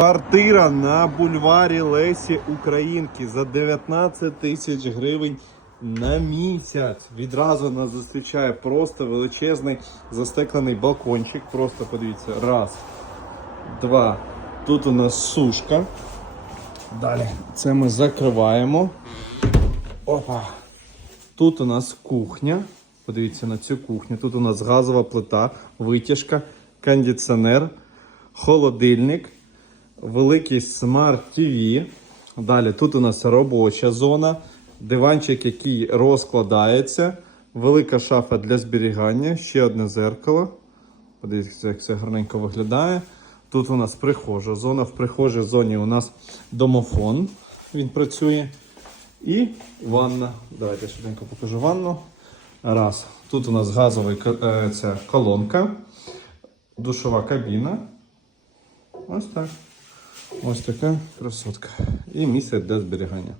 Квартира на бульварі Лесі Українки за 19 тисяч гривень на місяць. Відразу нас зустрічає просто величезний застеклений балкончик. Просто подивіться. Раз, два. Тут у нас сушка. Далі. Це ми закриваємо. Опа. Тут у нас кухня. Подивіться на цю кухню. Тут у нас газова плита, витяжка, кондиціонер, холодильник, великий смарт TV. Далі тут у нас робоча зона, диванчик, який розкладається, велика шафа для зберігання, ще одне зеркало. Подивіться, як це гарненько виглядає. Тут у нас прихожа зона. В прихожій зоні у нас домофон. Він працює. І ванна. Давайте швиденько покажу ванну. Раз. Тут у нас газова е, колонка, душова кабіна. Ось так. Ось така красотка. І місце для зберігання.